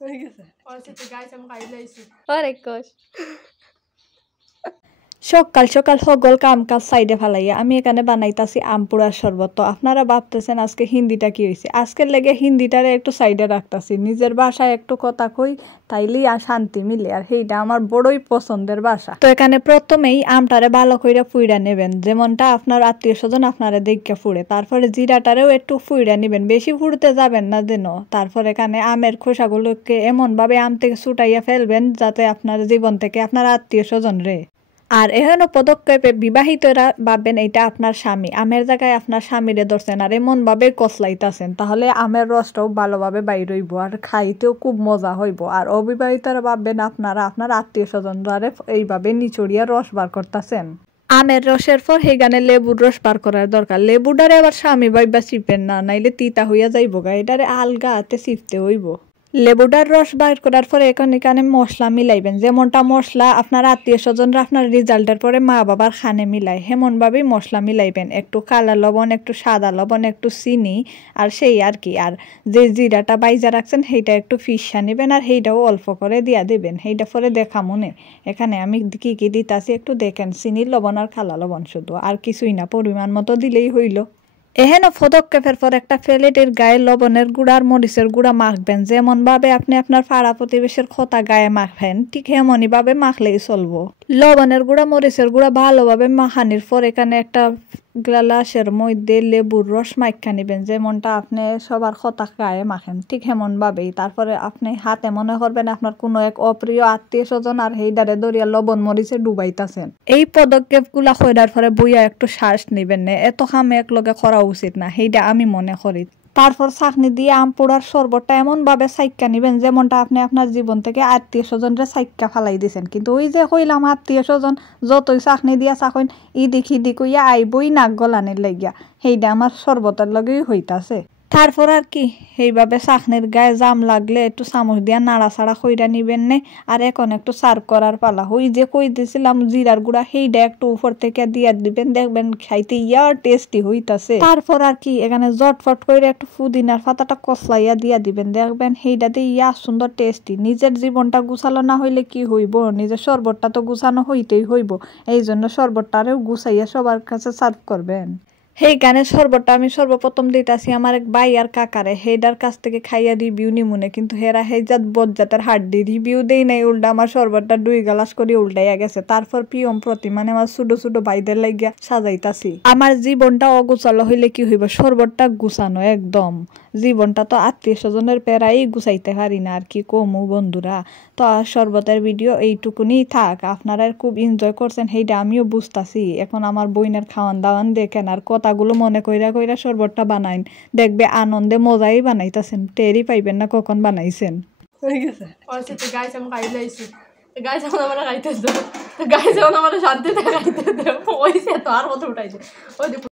হয়ে গেছে সকাল সকাল সকল কাম কাজ সাইডে ফেলাইয়া আমি এখানে বানাইতাছি আম পোড়ার শরবত। তো আপনারা ভাবতেছেন আজকে হিন্দিটা কি হয়েছে, আজকের লেগে হিন্দিটারে একটু সাইডে রাখতাছি, নিজের ভাষায় একটু কথা কই তাইলেই আর শান্তি মিলে, আর সেইটা আমার বড়ই পছন্দের ভাষা। তো এখানে প্রথমেই আমটারে ভালো কইরা ফুইরা নেবেন, যেমনটা আপনার আত্মীয় স্বজন আপনারা দেখে ফুড়ে। তারপরে জিরাটারেও একটু ফুইরা নেবেন, বেশি ফুড়তে যাবেন না যেন। তারপর এখানে আমের খোসাগুলোকে এমন ভাবে আম থেকে ছুটাইয়া ফেলবেন যাতে আপনার জীবন থেকে আপনার আত্মীয় স্বজন রে। আর এহেন পদক্ষেপে বিবাহিতরা ভাববেন এটা আপনার স্বামী, আমের জায়গায় আপনার স্বামীরে ধরছেন আর এমন ভাবে কসলাইতাছেন, তাহলে আমের রসটাও ভালোভাবে বাইর হইব আর খাইতেও খুব মজা হইব। আর অবিবাহিতরা ভাববেন আপনারা আপনার আত্মীয় স্বজনরা এইভাবে নিচড়িয়া রস বার করতেছেন। আমের রসের পর সেখানে লেবুর রস বার করার দরকার। লেবুটারে আবার স্বামী ভাইবা চিপেন না, নাইলে তিতা হইয়া যাইব গা, এটারে আলগা হাতে চিপতে হইব। লেবুটার রস বাইর করার পরে এখানে মশলা মিলাইবেন, যেমনটা মশলা আপনার আত্মীয় স্বজনরা আপনার রেজাল্টের পরে মা বাবার খানে মিলায় হেমনভাবেই মশলা মিলাইবেন। একটু কালা লবণ, একটু সাদা লবণ, একটু চিনি, আর সেই আর কি। আর যে জিরাটা বাইজা রাখছেন সেইটা একটু ফিসা নেবেন আর সেইটাও অল্প করে দিয়া দেবেন। সেইটা পরে দেখা মনে এখানে আমি কি কি দিতাছি একটু দেখেন, চিনি লবণ আর কালা লবণ শুধু, আর কিছুই না, পরিমাণ মতো দিলেই হইল। এহেন পদক্ষেপের পর একটা প্লেটের গায়ে লবণের গুঁড়া আর মরিচের গুঁড়া মাখবেন, যেমন ভাবে আপনি আপনার পাড়া প্রতিবেশের খোতা গায়ে মাখবেন ঠিক হেমনই ভাবে মাখলেই চলবো। লবণের গুঁড়া মরিচের গুঁড়া ভালোভাবে মাখানির পর এখানে একটা গ্লাসের মধ্যে লেবুর রস মাখা নিবেন, যেমনটা আপনি সবার খোতা গায়ে মাখেন ঠিক হেমন ভাবেই। তারপরে আপনি হাতে মনে করবেন আপনার কোনো এক অপ্রিয় আত্মীয় স্বজন আর হেইডারে দরিয়া লবণ মরিচে ডুবাইতাছেন। এই পদক্ষেপ গুলা করার পরে বইয়া একটু শ্বাস নিবেন না, এত খামে একলগে করা উচিত না, সেইটা আমি মনে করি। তারপর চাকনি দিয়ে আম পোড়ার শরবতটা এমন ভাবে সাইক্কা নিবেন যেমনটা আপনি আপনার জীবন থেকে আত্মীয় স্বজনরা সাইক্কা ফালাই দিয়েছেন। কিন্তু ওই যে কইলাম আত্মীয় স্বজন যতই চাকনি দিয়া চাকইন ইদিক হিদিক হইয়া আইবই নাক গলানির লাগিয়া, সেইটা আমার শরবতের লগেই হইতাছে। তারপর আর কি সেইভাবে চাকনির গায়ে জাম লাগলে একটু চামচ দিয়া নাড়াচাড়া কইরা নিবেন নে। আর এখন একটু সার্ভ করার পালা। ওই যে কই দিয়েছিলাম জিরার গুঁড়া সেইটা একটু উপর থেকে দিয়া দিবেন, দেখবেন খাইতে ইয়ার টেস্টি হইতাছে। তারপর আর কি এখানে জটফট করে একটু পুদিনার পাতাটা কসলাইয়া দিয়া দিবেন, দেখবেন সেইটাতে ইয়া সুন্দর টেস্টি। নিজের জীবনটা গুছালো না হইলে কি হইব, নিজের শরবতটা তো গুছানো হইতেই হইব, এই জন্য শরবতটারেও গুছাইয়া সবার কাছে সার্ভ করবেন। সেই গানের শরবতটা আমি সর্বপ্রথম দিতেছি আমার এক ভাই আর কাকারে, হেডার কাছ থেকে খাইয়া রিভিউ নিমুনে, কিন্তু হেরা হেজাত বজ্জাতের হাড্ডি রিভিউ দেই নাই, উল্টা আমার শরবতটা 2 গ্লাস করে উল্টাইয়া গেছে। তারপর পিয়ম প্রতি মানে আমার ছোটো ছোটো ভাইদের লাগিয়া সাজাইতাছি। আমার জীবনটা অগুছালো হইলে কি হইব, শরবতটা গুছানো একদম। জীবনটা তো আত্মীয় স্বজনের পেরাই গুছাইতে পারি না, আর কি কমু বন্ধুরা। তো শরবতের ভিডিও এইটুকুনি থাক, আপনারা খুব এনজয় করছেন সেইটা আমিও বুঝতাছি। এখন আমার বইনের খাওয়ান দাওয়ান দেখেন আর কথাগুলো মনে কইরা কইরা শরবতটা বানাইন, দেখবে আনন্দে মজাই বানাইতাছেন, টেরই পাইবেন না কখন বানাইছেন। হয়ে গেছে গাইছে আমি খাইলাইছি, গাইছে আমার খাইতে গাইছে আমার শান্তিতে খাইতে ওইছে তো আর মতো উঠাইছে ওই